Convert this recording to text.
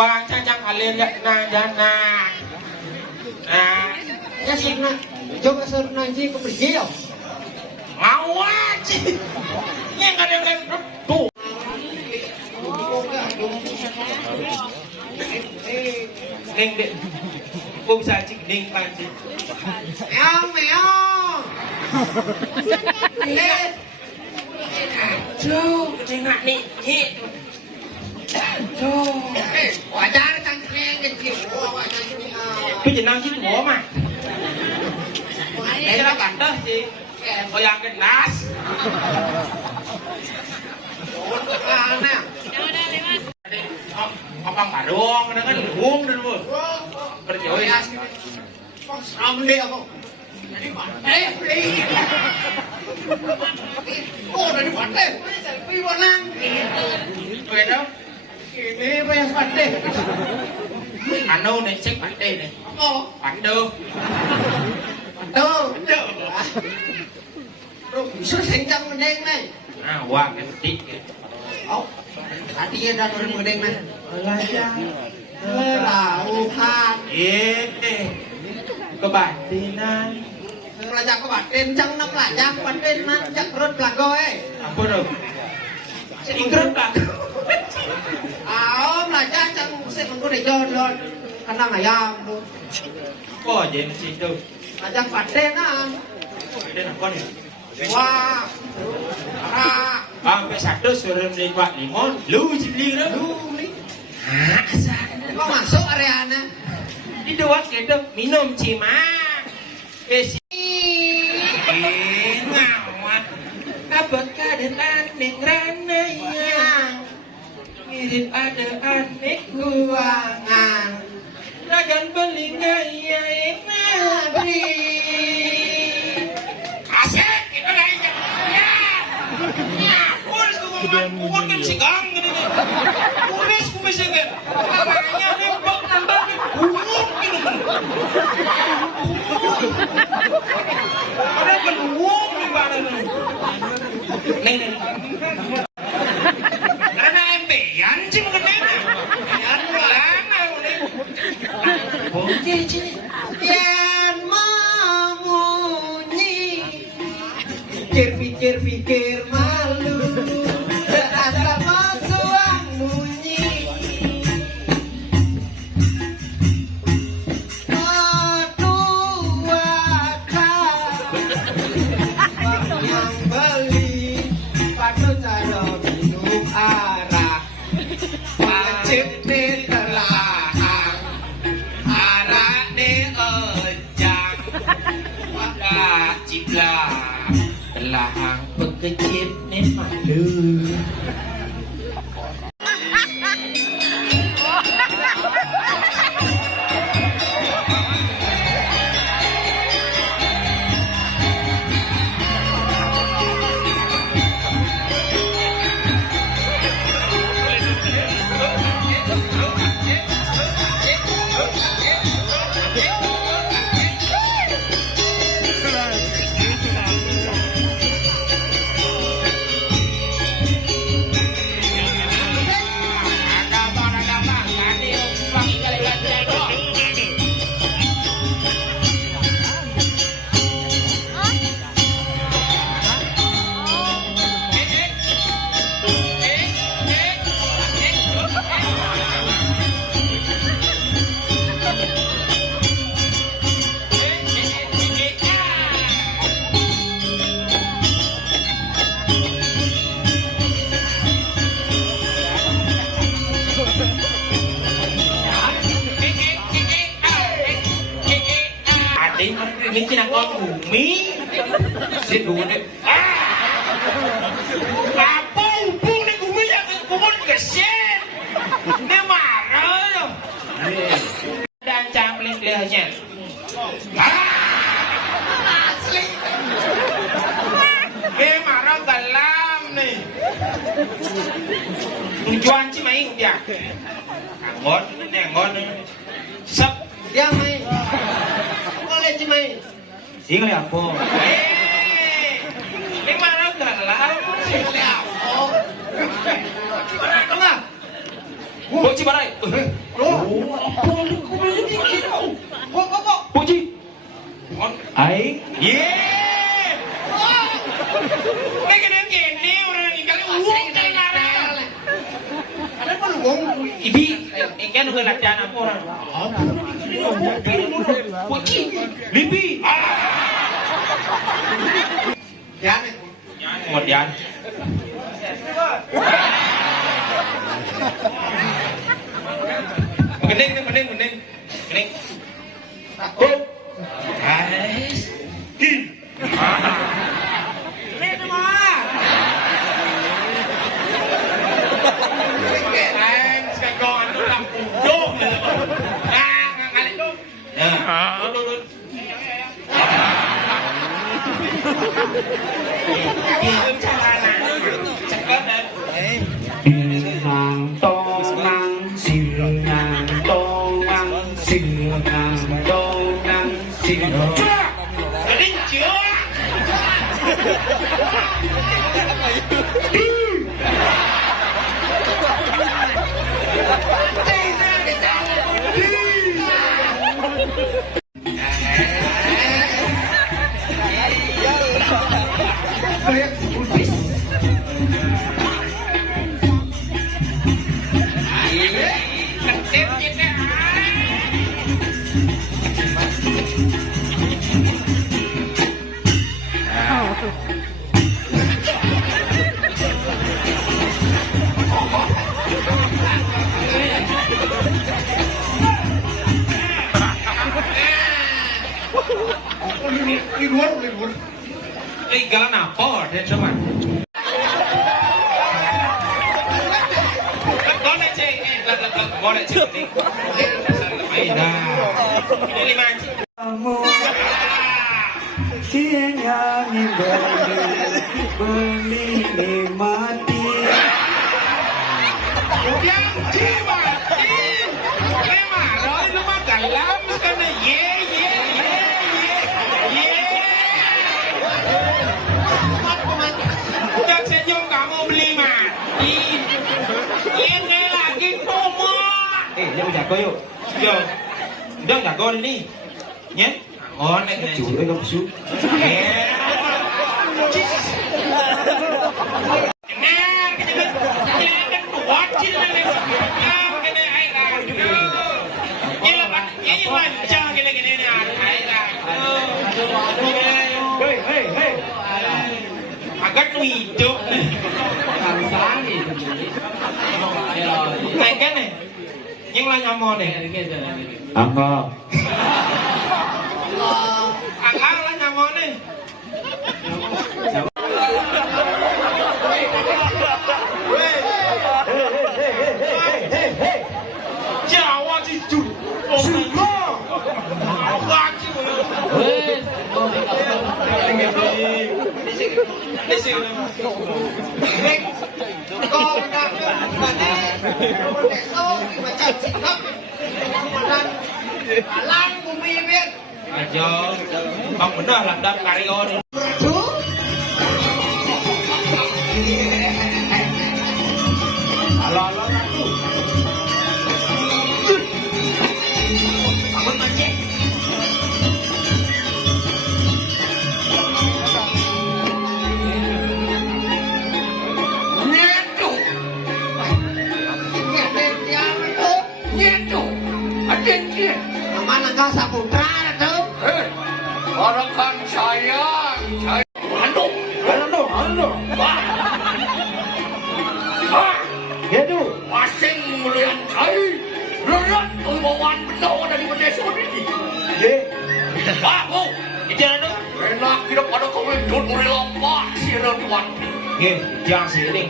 Wah, cacang kalian gak dana. Nah, Ya surna, coba surna ji kepergi ya. mau aja. Ini nggak ada yang tuh. Neng dek, kok bisa cik neng panci? Meong meong. Aduh, nengak nih, nih. Aduh, Wajar cangkring kecil. cái gì năng chứ bố mà. Để nó bắn đó chị. Ôi ăn cái nas. Nè. Ông băng bà ruông, nó có uống nữa luôn. Cái chỗ này. Ông đi không? Đi. Ô nó đi bắn đi. Đi bắn năng. Về đâu? Đi bây giờ bắn đi. Anh nô này xếp bắn đây này. Bắn đâu? Đâu? Xuất hiện trong mình đen này. À, qua cái tí kìa. Tadi ada orang mendeng nah. Lah, uhan. Kebatinan. Belajar kebatin cang nak belajar kebatin nah cak perut belagoy. Apa dong? Ingrat tak? Belajar cang sik mengko de jodon. Kenang ayam tu. Kok aja di situ? Belajar kebatin nah. Ada apa nih? Wah. Sampai satu suruh beli kuat limon, lu beli dah. Lu ni. Asal. Kau masuk areana. Di dua kita minum cima. Besi. Ngawat. Abad keadaan rananya. Mirip ada aneh Kuangan. Ragan beli gaya nabi. Asik, itu lainnya. Ya, kuris kuat kan sigang gini nih. Kuris kan. Namanya nembak nembak bungut gitu. Ada benuang di mana nih? Neng. Karena empean sih bukan neng. Empean mana nih? Boleh sih. Yang memunyi. Pikir-pikir malu. Terasa masuang bunyi. Yang beli patut cara minum arah. Wajib ni terlahang. Arak ni ejang. Wajib lah. Telahang pekecil ni malu. Ini cina con bumi, si dulu deh. Apa hubung ni bumi yang kubur keset? Dia marah loh. Dan campling lehernya. Asli. Dia marah dalam nih. Tujuan sih main dia. Anggon nih. Sep. Dia main. Boleh je main. Sih kali apa? Ini mana dalam? Boleh apa? Mana? Puji barai. Loh, Apa lu kau boleh dikit tau? kok. Puji. Aing. Yeay. Mereka dia gini orang ini kali uang kali ngarang. Ada apa lu ngomong? Ibi, engkau nunggu latihan apa orang? Puji. Libi. Yan. Kemudian. Mending. Takut. Guys. Gin. Ini mah. Anh sẽ còn nó làm cùng vô này ngalih dong. Ya, duduk. Ini caranya. Cekap dan Nang tongang sinang tongang sinang tongang sinang. Keling chưa? Libuan. Galan apa? Dia cuman. Boleh cek, boleh cek ini. Ini 5 cek. Kamu siang angin menikmati. Yang mati. Memang, lu makan lama karena ye. Udah senyum kamu beli mati. Ini lagi koma. Jangan jago yuk. Yo, udah jago ini. Nhé. Ngon này. Chủ ơi không xuống. Agak hidup này cái này nhưng là nhà mò này Angga. Angga là nhà mò này chào anh chị chủ ba chị Con đang mà nè. Để số mà chặt xịn lắm. Lan của mi biết. Aja, bang benar lah dan karyo ni. Halo aku. Bangun macet. Nyetu. Nyetu. Aden dia. Mana kau saputra tu? Rekan saya aduh, Ya tu. masing melihat saya berat keuangan benar dari desa ini. Ye. Kamu, Itu ada. enak tidak pada kau hidup mulai lemah sih tuan. Game, jangan sini.